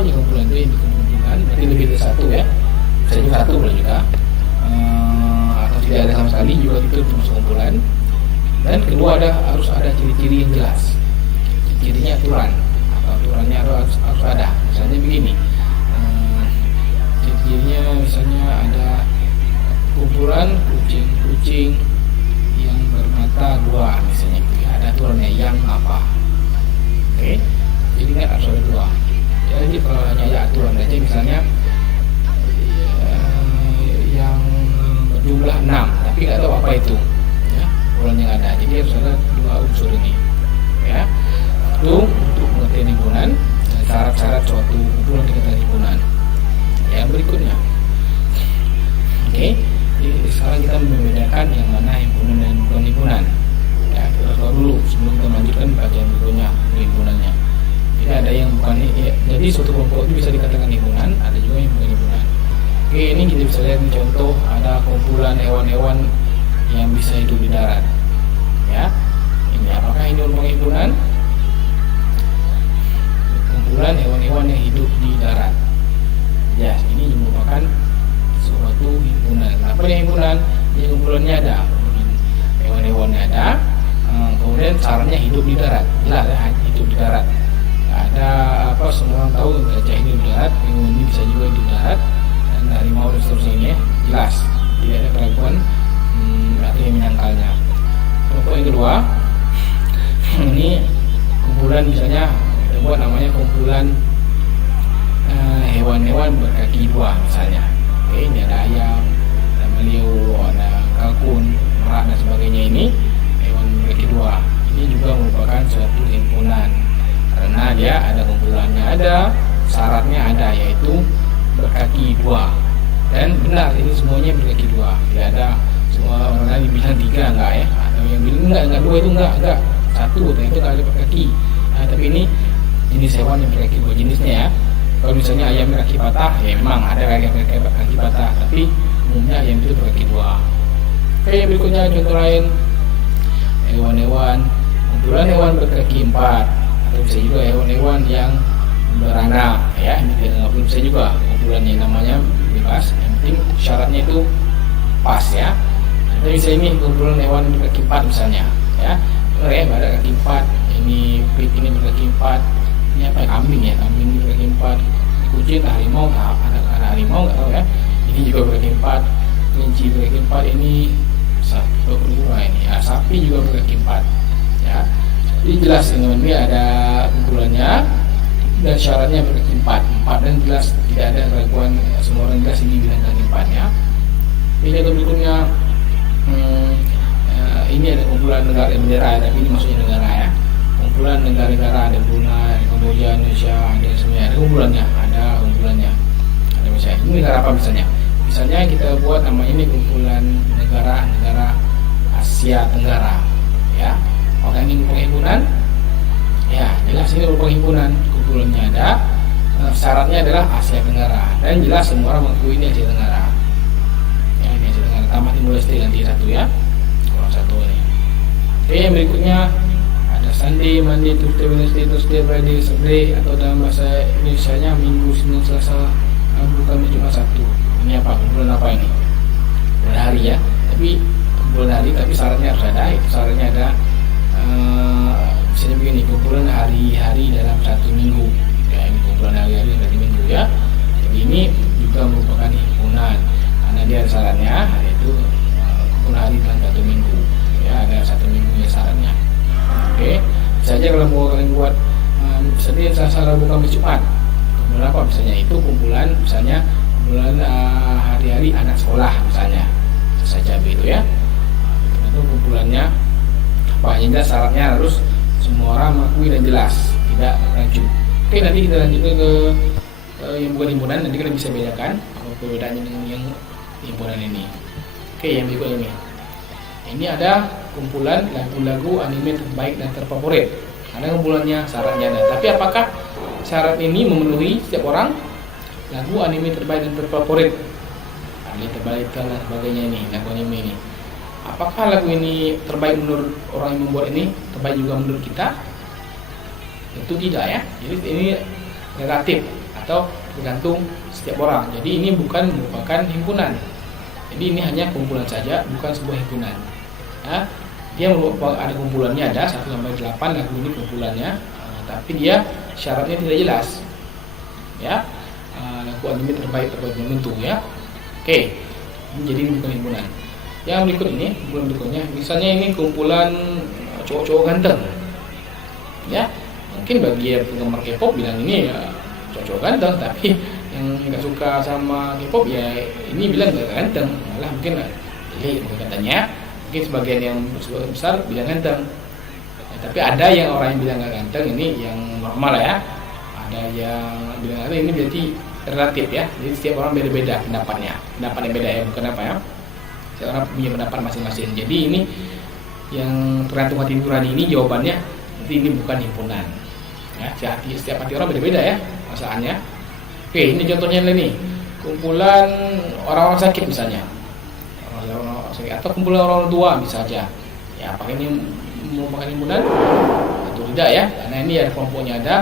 apa aja kumpulan itu yang dikumpulkan, berarti lebih dari satu ya, bisa juga satu boleh juga, atau tidak ada sama sekali juga itu termasuk kumpulan. Dan kedua harus ada ciri-ciri yang jelas, cirinya aturan atau aturannya harus ada. Misalnya begini, ciri-cirinya misalnya ada kumpulan kucing yang bermata dua, misalnya itu ya, ada aturannya yang apa. Oke, jadi kan harus ada dua. Jadi kalau hanya ada aturan saja, misalnya yang berjumlah 6 tapi nggak tahu apa itu ya, kumpulan yang ada. Jadi harus ada dua unsur ini ya. Itu untuk pengertian himpunan dan syarat-syarat suatu kumpulan dikatakan himpunan. Yang berikutnya, oke, jadi sekarang kita membedakan yang mana himpunan dan bukan himpunan. Ya, kita tahu dulu sebelum kita melanjutkan bagian berikutnya himpunannya. Jadi ada yang bukan ya, jadi suatu kelompok itu bisa dikatakan himpunan, ada juga yang bukan himpunan. Oke, ini kita bisa lihat contoh, ada kumpulan hewan-hewan yang bisa hidup di darat. Ya, ini apakah ini merupakan himpunan? Kumpulan hewan-hewan yang hidup di darat. Ya, ini merupakan suatu himpunan. Kenapa dia himpunan? Ini kumpulannya ada, hewan-hewannya ada, kemudian caranya hidup di darat. Jelas ya, hidup di darat. Ada apa, semua orang tahu gajah hidup di darat, penguin ini bisa juga hidup di darat, dan harimau dan seterusnya ini jelas, tidak ada keraguan atau yang menyangkalnya. Kelompok yang kedua, ini kumpulan misalnya kita buat namanya kumpulan hewan-hewan berkaki dua misalnya. Oke, ini ada ayam, ada beliau, ada kalkun, merak dan sebagainya. Ini hewan berkaki dua. Ini juga merupakan suatu himpunan karena dia ada kumpulannya, ada syaratnya ada, yaitu berkaki dua. Dan benar ini semuanya berkaki dua. Tidak ada semua orang lain bilang 3 enggak ya, atau yang bilang enggak 2 itu enggak 1 ternyata enggak ada berkaki. Nah, tapi ini jenis hewan yang berkaki dua jenisnya ya. Kalau misalnya ayam berkaki patah, ya memang ada kaki patah, tapi umumnya ayam itu berkaki dua. Oke, yang berikutnya contoh lain, hewan-hewan, kumpulan hewan berkaki 4, atau bisa juga hewan-hewan yang beranak ya. Ini tidak bisa juga kumpulannya, namanya bebas, yang penting syaratnya itu pas ya. Jadi bisa ini kumpulan hewan berkaki 4 misalnya ya. Benar ya, ada kaki 4, ini pig ini berkaki 4. Ini apa? Kambing ya, kambing ini berkaki 4. Kucing, harimau, ada harimau nggak tahu ya. Ini juga berkaki 4. Kelinci berkaki 4. Ini sapi ini ya, sapi juga berkaki 4 ya. Jadi jelas ini ada kumpulannya dan syaratnya berkaki 4 dan jelas, tidak ada keraguan, semua orang jelas ini bilang kaki 4 ya. Ini yang berikutnya, ini ada kumpulan negara bendera, tapi ini maksudnya negara ya. Kumpulan negara-negara, ada Brunei, Kamboja, Indonesia, ada semuanya, ada kumpulannya, ada misalnya ini negara apa misalnya kita buat nama ini kumpulan negara Asia Tenggara ya. Apakah ini merupakan himpunan? Ya, jelas ini merupakan himpunan, kumpulannya ada, syaratnya adalah Asia Tenggara, dan jelas semua orang mengakui ini Asia Tenggara ya. Ini Asia Tenggara, tambah Timur Leste ganti 1 ya, kurang 1 ini. Oke, yang berikutnya ada Sunday, Monday, Tuesday, Wednesday, Thursday, Friday, Saturday, atau dalam bahasa Indonesia-nya Minggu, Senin, Selasa, Rabu, Kamis, Jumat, Sabtu. Ini apa? Kumpulan apa ini? Kumpulan hari ya. Tapi kumpulan hari, tapi syaratnya harus ada. Itu syaratnya ada, misalnya begini, kumpulan hari-hari dalam 1 minggu. Ya, ini kumpulan hari-hari dalam 1 minggu ya. Jadi ini juga merupakan himpunan karena dia ada syaratnya, yaitu kumpulan hari dalam 1 minggu. Ya, ada 1 minggunya syaratnya. Oke, bisa aja kalau mau kalian buat Senin, Selasa, Rabu, Kamis, Jumat, kumpulan apa misalnya? Itu kumpulan misalnya kumpulan hari-hari anak sekolah misalnya, saja begitu ya. Itu kumpulannya apa? Hingga syaratnya harus semua orang mengakui dan jelas, tidak rancu. Oke, nanti kita lanjut ke yang bukan himpunan. Nanti kita bisa bedakan apa perbedaannya dengan yang himpunan ini. Oke, yang berikut ini. Ini ada kumpulan lagu-lagu anime terbaik dan terfavorit. Ada kumpulannya, syaratnya ada. Tapi apakah syarat ini memenuhi setiap orang? Lagu anime terbaik dan terfavorit, anime terbaik dan sebagainya ini, lagu anime ini. Apakah lagu ini terbaik menurut orang yang membuat ini? Terbaik juga menurut kita? Tentu tidak ya. Jadi ini relatif. atau tergantung setiap orang. Jadi ini bukan merupakan himpunan. Jadi ini hanya kumpulan saja, bukan sebuah himpunan. Ya, dia merupakan ada kumpulannya, ada 1 sampai 8 lagu ini kumpulannya, tapi dia syaratnya tidak jelas. Ya, lagu anime terbaik momentum ya. Oke, jadi ini bukan himpunan. Yang berikut ini, kumpulan berikutnya, misalnya ini kumpulan cowok-cowok ganteng. Ya, mungkin bagi penggemar K-pop bilang ini cowok-cowok ganteng, tapi yang nggak suka sama K-pop ya ini bilang nggak ganteng, malah mungkin jelek mungkin katanya. Mungkin sebagian yang besar bilang ganteng, ya, tapi ada yang orang yang bilang nggak ganteng, ini yang normal ya. Ada yang bilang ganteng, ini berarti relatif ya. Jadi setiap orang beda-beda pendapatnya, pendapat yang beda ya, bukan apa ya. Setiap orang punya pendapat masing-masing. Jadi ini yang tergantung hati nurani, ini jawabannya. Jadi ini bukan himpunan. Ya, setiap hati orang beda-beda ya masalahnya. Oke, ini contohnya nih, kumpulan orang-orang sakit misalnya, orang-orang sakit, atau kumpulan orang tua misalnya. Ya, apakah ini merupakan himpunan atau tidak ya? Karena ini ada kelompoknya, ada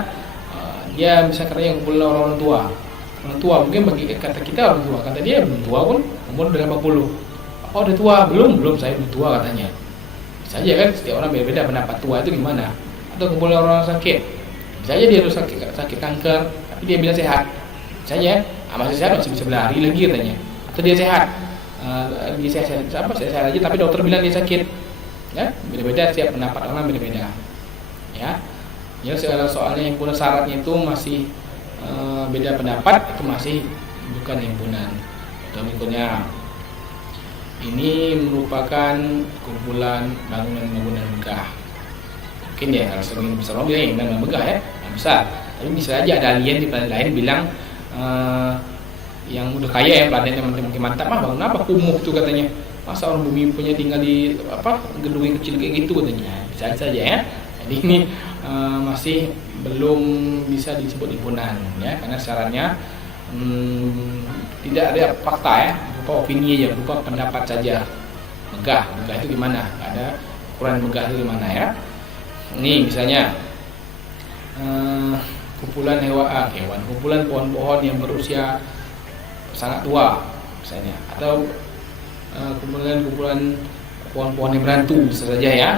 dia bisa katanya kumpulan orang tua. Orang tua mungkin bagi kata kita orang tua, kata dia belum tua pun, umur udah 80. Apa udah tua? Belum saya belum tua katanya. Bisa aja kan, setiap orang beda-beda pendapat tua itu gimana. Atau kumpulan orang sakit, bisa aja dia sakit kanker, tapi dia bilang sehat. Saja, masih sehat, masih bisa berlari lagi katanya. Atau dia sehat, dia sehat aja, tapi dokter bilang dia sakit. Ya, beda-beda, setiap pendapat orang beda-beda. Ya, soalnya himpunan syaratnya itu masih beda pendapat, itu masih bukan himpunan. Dan berikutnya, ini merupakan kumpulan bangunan-bangunan megah. Mungkin ya, kalau sebagian besar orang bilang bangunan megah ya, yang besar. Tapi bisa aja ada alien di planet lain bilang yang udah kaya ya, planet yang mungkin mantap, bangun apa kumuh tuh katanya. Masa orang bumi punya tinggal di gedung yang kecil kayak gitu katanya. Bisa saja ya. Jadi ini masih belum bisa disebut himpunan ya, karena syaratnya tidak ada fakta ya, berupa opini aja, berupa pendapat saja. Megah itu gimana? Ada ukuran megah itu gimana ya? Ini misalnya kumpulan hewan, kumpulan pohon-pohon yang berusia sangat tua misalnya, atau kumpulan pohon-pohon yang berantu bisa saja ya.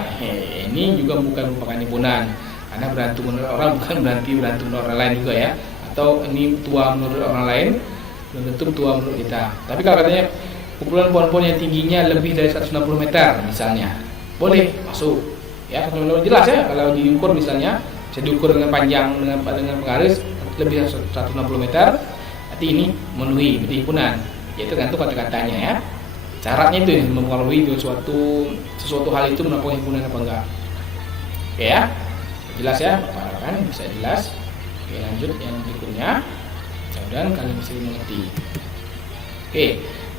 Ini juga bukan merupakan himpunan, karena berantu menurut orang bukan berarti berantu menurut orang lain juga ya. Atau ini tua menurut orang lain belum tentu tua menurut kita. Tapi kalau katanya kumpulan pohon-pohon yang tingginya lebih dari 160 meter misalnya, boleh masuk ya. Kalau jelas ya, kalau diukur misalnya bisa diukur dengan panjang dengan penggaris lebih dari 160 meter, berarti ini memenuhi himpunan. Yaitu tergantung kata-katanya ya. Syaratnya itu yang mempengaruhi sesuatu hal itu merupakan himpunan apa enggak. Oke ya, jelas ya, kan bisa jelas. Oke, lanjut yang berikutnya. Mudah-mudahan kalian bisa mengerti. Oke,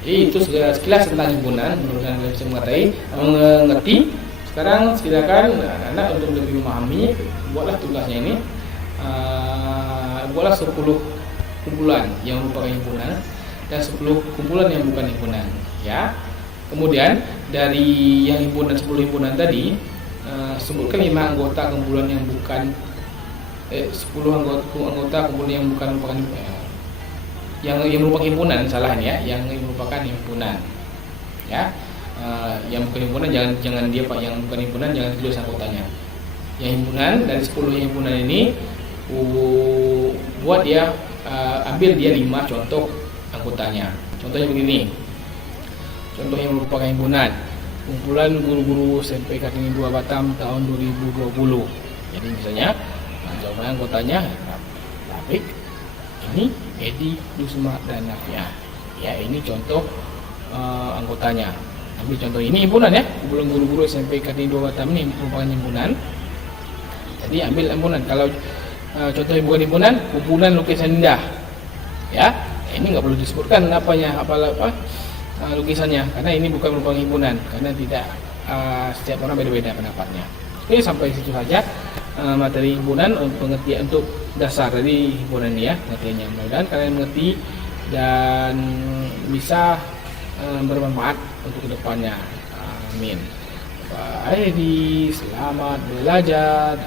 jadi itu sekilas tentang himpunan. Mudah-mudahan kalian bisa mengerti. Sekarang silakan anak-anak untuk lebih memahami, buatlah tugasnya ini, buatlah 10 kumpulan yang merupakan himpunan dan 10 kumpulan yang bukan himpunan ya. Kemudian dari yang himpunan 10 himpunan tadi, sebutkan 5 anggota kumpulan yang bukan 10 anggota kumpulan yang bukan merupakan yang merupakan himpunan, salah ya, yang merupakan himpunan ya. Yang bukan himpunan jangan dia Pak, yang bukan himpunan jangan tulis anggotanya. Yang himpunan dari 10 himpunan ini buat dia ambil dia 5 contoh anggotanya. Contohnya begini. Contoh yang merupakan himpunan, kumpulan guru-guru SMP Kartini 2 Batam tahun 2020. Jadi misalnya jawaban anggotanya Rafiq, ini Edi, Dusma dan Nafia. Ya, ini contoh anggotanya. Ambil contoh ini himpunan ya, kumpulan guru-guru SMP Kartini 2 Batam ini merupakan himpunan. Jadi ambil himpunan. Kalau contoh yang bukan himpunan, kumpulan lukisan indah. Ya, ini nggak perlu disebutkan lukisannya, karena ini bukan merupakan himpunan, karena tidak setiap orang beda-beda pendapatnya. Oke, sampai situ saja materi himpunan untuk pengertian untuk dasar dari himpunan ini ya, pengertiannya. Mudah-mudahan kalian mengerti dan bisa bermanfaat untuk kedepannya. Amin. Baik, selamat belajar.